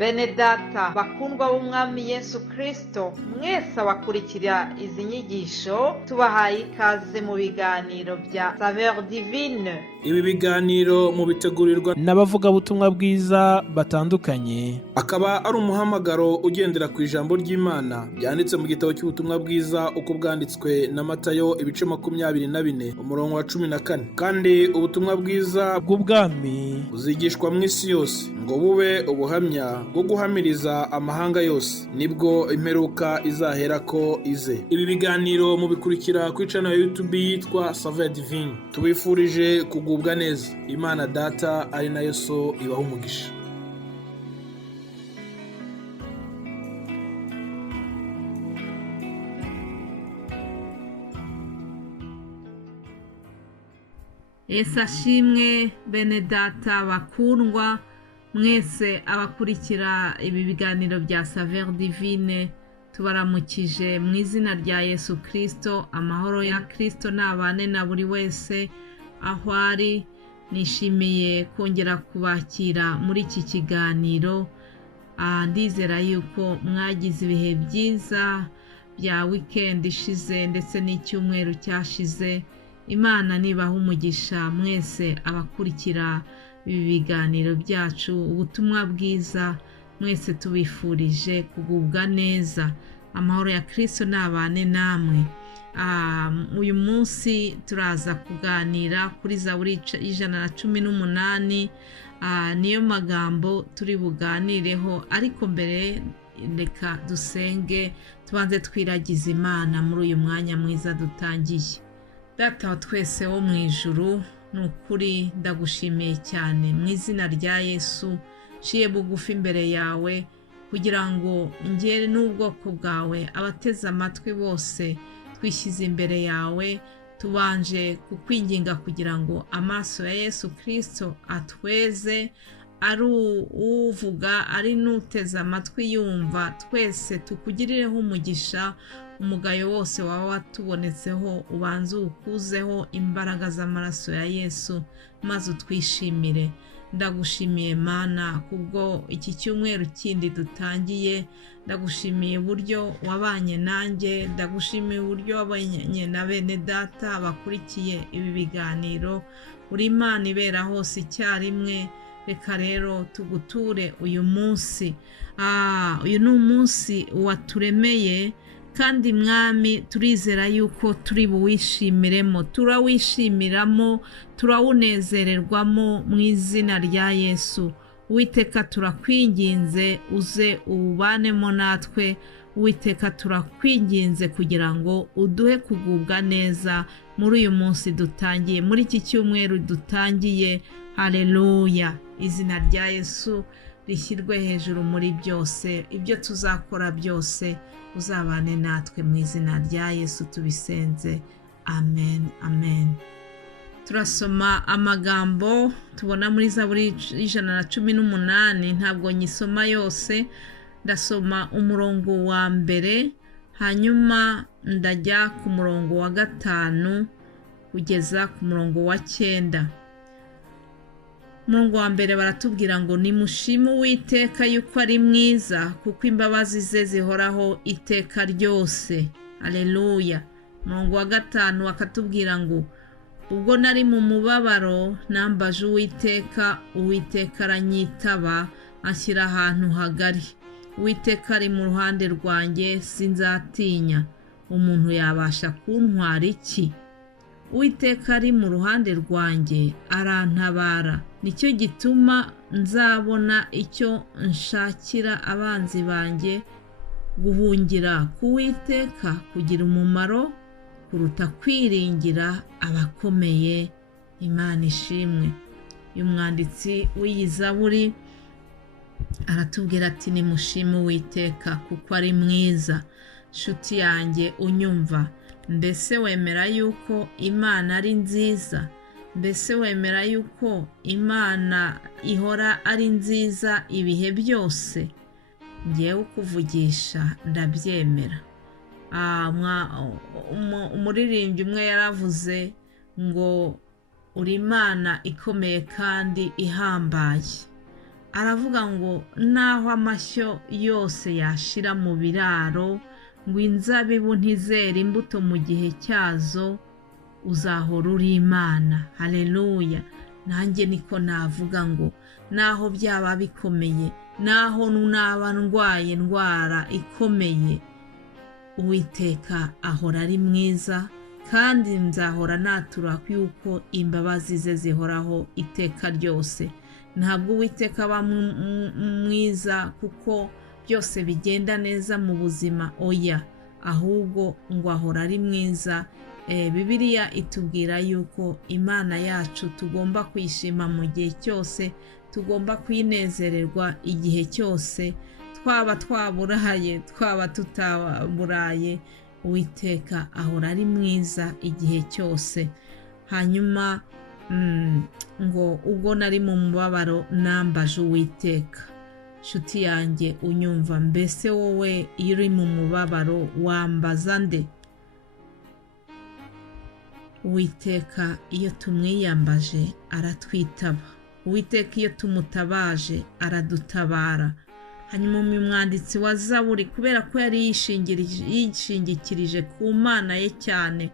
Bene data bakundwa b'umwami Yesu Kristo, mwese abakurikira izi nyigisho tubahaye ikaze mu biganiro bya Saveur Divine. Ibi biganiro mu bitegurirwa n'abavugabutumwa bwiza batandukanye, akaba ari umuhamagaro ugendera ku ijambo ry'Imana byanditse mu gitabo cy'ubutumwa bwiza uko bwanditswe na Matayo ibice 24 umurongo wa 14. Kandi ubutumwa bwiza bw'ubwami buzigishwa mu isi yose ngo bube ubuhamya bwo guhamiriza amahanga yose, nibwo imperuka izahera ko ize. Ibi biganiro mubikurikira ku channel ya YouTube yitwa Saveur Divine. Tubifurije kugubwa neza. Imana Data ari nayo So ibaha umugisha. Yesu ashimwe. Bene data bakundwa, mwese abakurikira ibi biganiro bya Saveur Divine, tubaramukije mu izina rya Yesu Kristo. Amahoro ya Kristo nabane na buri wese aho ari. Nishimiye kongera kubakira muri iki kiganiro. Ndizera yuko mwagize ibihe byiza bya weekend ishize ndetse n'icyumweru cyashize. Imana nibaha umugisha mwese abakurikira ibi biganiro byacu, ubutumwa bwiza. Mwese tubifurije kugubwa neza. Amahoro ya Kristo nabane namwe. Uyu munsi turaza kuganira kuri Zaburi 118. Niyo magambo turi buganireho, ariko mbere reka dusenge tubanze twiragiza Imana muri uyu mwanya mwiza dutangiye. Data wa twese wo mu ijuru, nukuri ndagushimiye cyane mu izina rya Yesu. Nciye bugufi imbere yawe kugira ngo ngere n'ubwoko bwawe, abateze amatwi bose twishyize imbere yawe. Tubanje kukwinginga kugira ngo amaso ya Yesu Kristo atweze, ari uvuga ari n'uteze amatwi yumva, twese tukugirireho umugisha. Umugayo wose waba watubonetseho ubanze ukuzeho imbaraga z'amaraso ya Yesu, maze utwishimire. Ndagushimiye Mana kubwo iki cyumweru kindi dutangiye. Ndagushimiye uburyo wabanye nanjye, ndagushimiye uburyo wabanye na bene data bakurikiye ibi biganiro. Uri Imana ibera hose icyarimwe. Reka rero tuguture uyu munsi. Uyu ni umunsi waturemeye, kandi Mwami turizera yuko turi buwishimiremo, turawishimiramo, turawunezererwamo mu izina rya Yesu. Uwiteka turakwinginze uze ubanemo natwe. Uwiteka turakwinginze kugira ngo uduhe kugubwa neza muri uyu munsi dutangiye, muri iki cyumweru dutangiye. Haleluya. Izina rya Yesu rishyirwe hejuru muri byose. Ibyo tuzakora byose uzabane natwe mu izina rya Yesu tubisenze. Amen, amen. Turasoma amagambo tubona muri Zaburi 118. Ntabwo nyisoma yose, ndasoma umurongo wa mbere, hanyuma ndajya ku murongo wa 5 kugeza ku murongo wa 9. Umurongo wa mbere baratubwira ngo nimushime Uwiteka yuko ari mwiza, kuko imbabazi ze zihoraho iteka ryose. Haleluya. Umurongo wa 5 akatubwira ngo ubwo nari mu mubabaro nambaje Uwiteka, Uwiteka aranyitaba anshyira ahantu hagari. Uwiteka ari mu ruhande rwanjye, sinzatinya. Umuntu yabasha kuntwara iki? Uwiteka ari mu ruhande rwanjye arantabara. Nicyo gituma nzabona icyo nshakira abanzi banjye. Guhungira ku Uwiteka kugira umumaro kuruta kwiringira abakomeye. Imana ishimwe. Uyu mwanditsi w'iyi Zaburi aratubwira ati nimushime Uwiteka kuko ari mwiza. Nshuti yanjye unyumva, mbese wemera yuko Imana ari nziza? Mbese wemera yuko Imana ihora ari nziza ibihe byose? Ngewe ukuvugisha ndabyemera. Umuririmbyi umwe yaravuze ngo uri Imana ikomeye kandi ihambaye. aravuga ngo naho amashyo yose yashira mu biraro ngo inzabibu ntizera imbuto mu gihe cyazo uzahora uri Imana. Haleluya. Nanjye niko navuga ngo naho byaba bikomeye, naho naba ndwaye indwara ikomeye, Uwiteka ahora ari mwiza, kandi nzahora natura yuko imbabazi ze zihoraho iteka ryose. Ntabwo Uwiteka aba mwiza kuko byose bigenda neza mu buzima, oya, ahubwo ngo ahora ari mwiza. Bibiliya itubwira yuko Imana yacu tugomba kwishima mu gihe cyose, tugomba kwinezererwa igihe cyose, twaba twaburaye twaba tutaburaye, Uwiteka ahora ari mwiza igihe cyose. Hanyuma ngo ubwo nari mu mubabaro nambaje Uwiteka. Nshuti yanjye unyumva, mbese wowe iyo uri mu mubabaro wambaza nde? Uwiteka iyo tumwiyambaje aratwitaba. Uwiteka iyo tumutabaje aradutabara. Hanyuma umwanditsi wa Zaburi, kubera ko yari yishingikirije ku Mana ye cyane,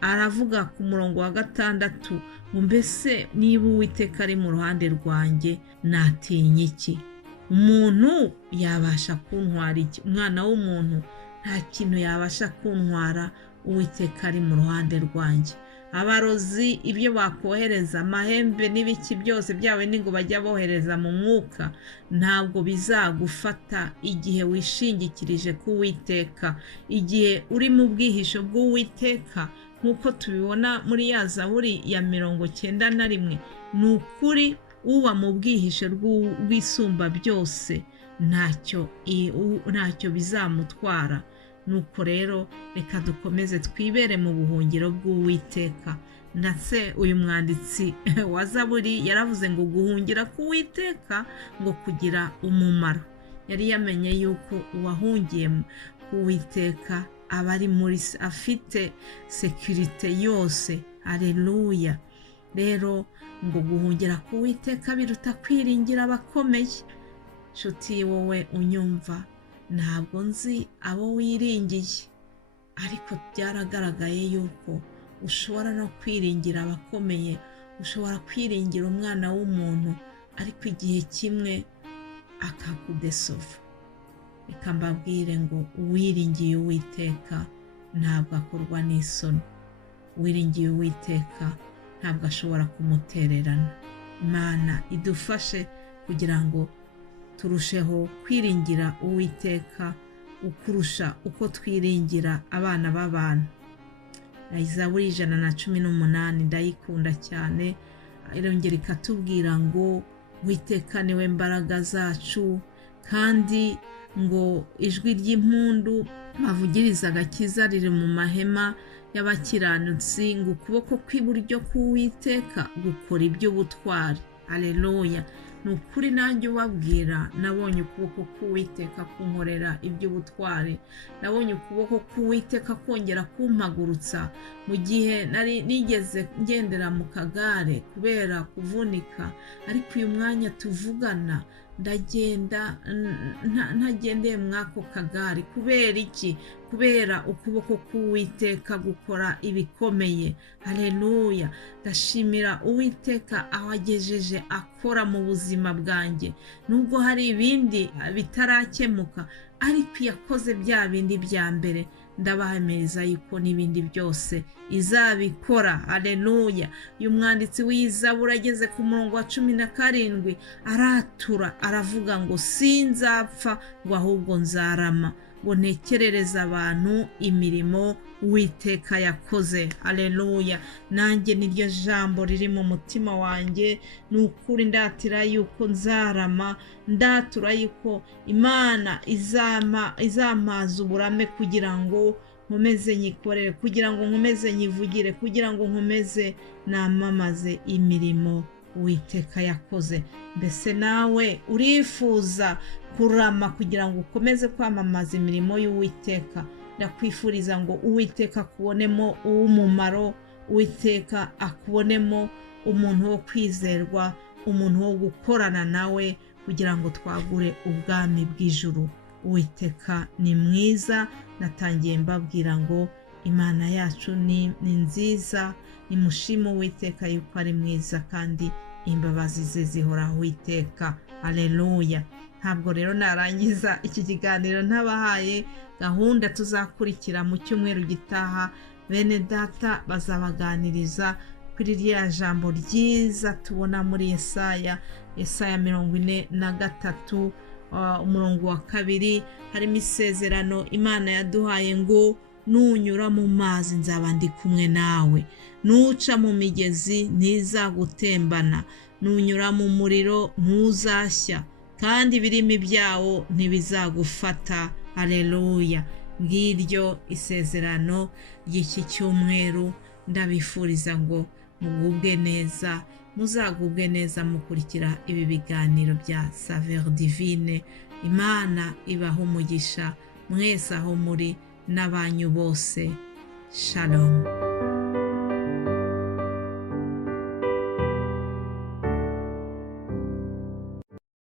aravuga ku murongo wa 6 ngo mbese niba Uwiteka ari mu ruhande rwanjye natinya iki? Umuntu yabasha kuntwara iki? Umwana w'umuntu nta kintu yabasha kuntwara Uwiteka ari mu ruhande rwanjye. Abarozi ibyo bakohereza, amahembe n'ibiki byose byawe ni ngo bajya bohereza mu mwuka, ntabwo bizagufata igihe wishingikirije ku Uwiteka, igihe uri mu bwihisho bw'Uwiteka, nk'uko tubibona muri ya Zaburi ya 91. Ni ukuri uba mu bwihisho bw'Isumba byose ntacyo bizamutwara. Nuko rero reka dukomeze twibere mu buhungiro bw'Uwiteka. Ndetse uyu mwanditsi wa Zaburi yaravuze ngo guhungira ku Uwiteka ngo kugira umumaro. Yari yamenye yuko uwahungiye ku Uwiteka aba ari muri afite security yose. Haleluya. Rero ngo guhungira ku Uwiteka biruta kwiringira abakomeye. Nshuti wowe unyumva, ntabwo nzi abo wiringiye, ariko byaragaragaye yuko ushobora no kwiringira abakomeye, ushobora kwiringira umwana w'umuntu, ariko igihe kimwe akakudesova. Reka mbabwire ngo uwiringiye Uwiteka ntabwo akorwa n'isoni. Uwiringiye Uwiteka ntabwo ashobora kumutererana. Imana idufashe kugira ngo turusheho kwiringira Uwiteka ukurusha uko twiringira abana b'abantu. Zaburi 118 ndayikunda cyane. Irongera ikatubwira ngo Uwiteka niwe mbaraga zacu, kandi ngo ijwi ry'impundu bavugiriza agakiza riri mu mahema y'abakiranutsi, ngo ukuboko kw'iburyo k'Uwiteka gukora iby'ubutwari. Haleluya. Ni ukuri nanjye ubabwira, nabonye ukuboko k'Uwiteka kunkorera iby'ubutwari. Nabonye ukuboko k'Uwiteka kongera kumpagurutsa mu gihe nari nigeze ngendera mu kagare kubera kuvunika, ariko uyu mwanya tuvugana ndagenda ntagendeye mwako kagare. Kubera iki? Kubera ukuboko k'Uwiteka gukora ibikomeye. Haleluya. Ndashimira Uwiteka aho agejeje akora mu buzima bwanjye, nubwo hari ibindi bitarakemuka, ariko yakoze bya bindi bya mbere. Ndabahamiriza yuko n'ibindi byose izabikora. Haleluya. Uyu mwanditsi w'Izaburi ageze ku murongo wa 17 aratura, aravuga ngo sinzapfa ngo ahubwo nzarama, ngo ntekerereza abantu imirimo Uwiteka yakoze. Haleluya. Nanjye niryo jambo riri mu mutima wanjye. Ni ukuri ndatira yuko nzarama, ndatura yuko Imana izamaza uburame kugira ngo nkomeze nyikorere, kugira ngo nkomeze nyivugire, kugira ngo nkomeze namamaze imirimo Uwiteka yakoze. Mbese nawe urifuza kurama kugira ngo ukomeze kwamamaza imirimo y'Uwiteka? Ndakwifuriza ngo Uwiteka akubonemo uw'umumaro, Uwiteka akubonemo umuntu wo kwizerwa, umuntu wo gukorana nawe, kugira ngo twagure ubwami bw'ijuru. Uwiteka ni mwiza. Natangiye mbabwira ngo Imana yacu ni nziza. Nimushime Uwiteka yuko ari mwiza kandi imbabazi ze zihoraho iteka. Haleluya. Ntabwo rero narangiza iki kiganiro ntabahaye gahunda tuzakurikira mu cyumweru gitaha. Bene data bazabaganiriza kuri rya jambo ryiza tubona muri Yesaya 43 umurongo wa 2. Harimo isezerano Imana yaduhaye ngo nunyura mu mazi nzaba ndi kumwe nawe, nuca mu migezi ntizagutembana, nunyura mu muriro ntuzashya, kandi ibirimi byawo ntibizagufata. Haleluya. Ngiryo isezerano ry'iki cyumweru. Ndabifuriza ngo mugubwe neza, muzagubwe neza mukurikira ibi biganiro bya Saveur Divine. Imana ibaho umugisha mwese aho muri n'abanyu bose. Shalom.